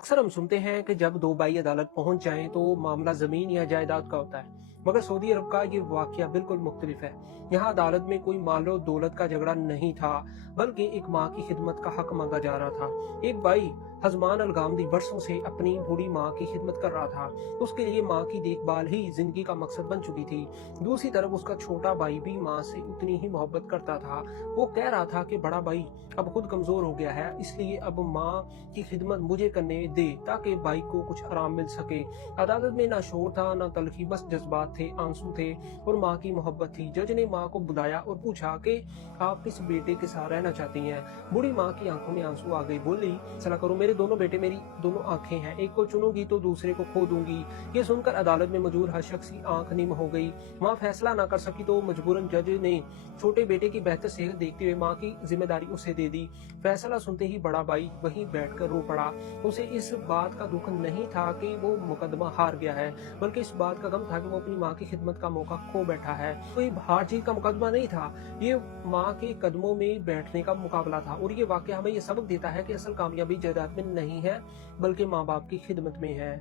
अक्सर हम सुनते हैं कि जब दो भाई अदालत पहुंच जाएं तो मामला जमीन या जायदाद का होता है। मगर सऊदी अरब का ये वाकया बिल्कुल मुख्तलिफ है। यहाँ अदालत में कोई मालो दौलत का झगड़ा नहीं था, बल्कि एक माँ की खिदमत का हक मांगा जा रहा था। एक भाई हजमान अल गामदी बरसों से अपनी बूढ़ी माँ की खिदमत कर रहा था। उसके लिए माँ की देखभाल ही जिंदगी का मकसद बन चुकी थी। दूसरी तरफ उसका छोटा भाई भी माँ से उतनी ही मोहब्बत करता था। वो कह रहा था कि बड़ा भाई अब खुद कमजोर हो गया है, इसलिए अब माँ की खिदमत मुझे करने दे ताकि भाई को कुछ आराम मिल सके। अदालत में ना शोर था ना तलखी, बस जज्बात थे, आंसू थे और माँ की मोहब्बत थी। जज ने माँ को बुलाया और पूछा कि आप किस बेटे के साथ रहना चाहती हैं। बूढ़ी माँ की आंखों में आंसू आ गए। बोली, सला करो, मेरे दोनों बेटे मेरी दोनों आंखें हैं, एक को चुनूंगी तो दूसरे को खो दूंगी। ये सुनकर अदालत में मौजूद हर शख्स की आंख नीम हो गई। माँ फैसला ना कर सकी तो मजबूरन जज ने छोटे बेटे की बेहतर सेहत देखते हुए माँ की जिम्मेदारी उसे दे दी। फैसला सुनते ही बड़ा भाई वहीं बैठकर रो पड़ा। उसे इस बात का दुख नहीं था कि वो मुकदमा हार गया है, बल्कि इस बात का गम था कि वो अपनी माँ की खिदमत का मौका खो बैठा है। कोई हार जीत का मुकदमा नहीं था, ये माँ के कदमों में बैठने का मुकाबला था। और ये वाकया हमें ये सबक देता है कि असल कामयाबी जायदाद में नहीं है, बल्कि माँ बाप की खिदमत में है।